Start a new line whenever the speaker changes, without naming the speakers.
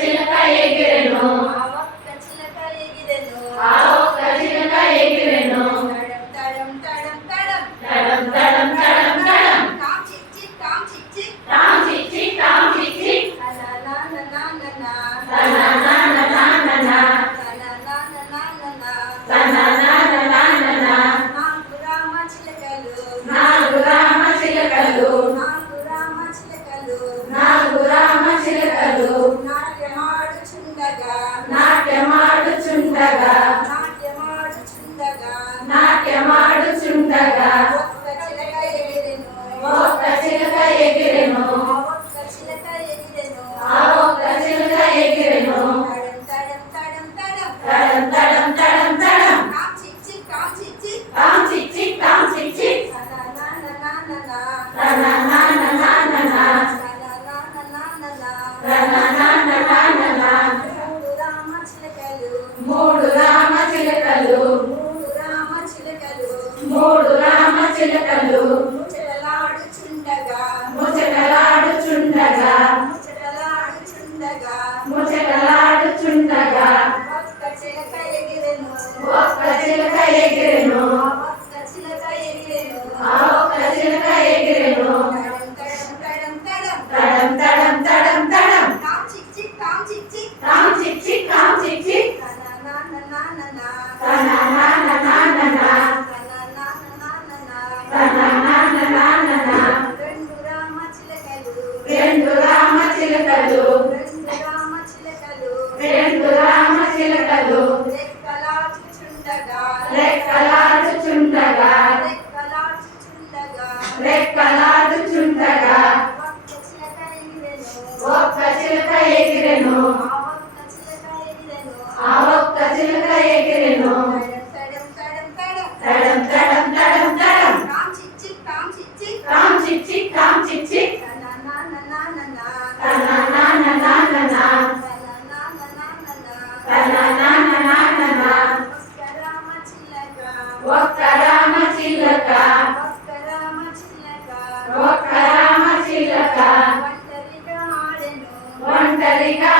ಚಿಲಕ ಹೇಗಿರನು నాట్యమాడుచుండగా.
ముచ్చటలు
ముచ్చటలాడుచుండగా
ముచ్చటలాడుచుండగా
ముచ్చటలాడుచుండగా
ఒక్క
రామ చిలక ఒక్క రామ చిలక ఒంటరిగా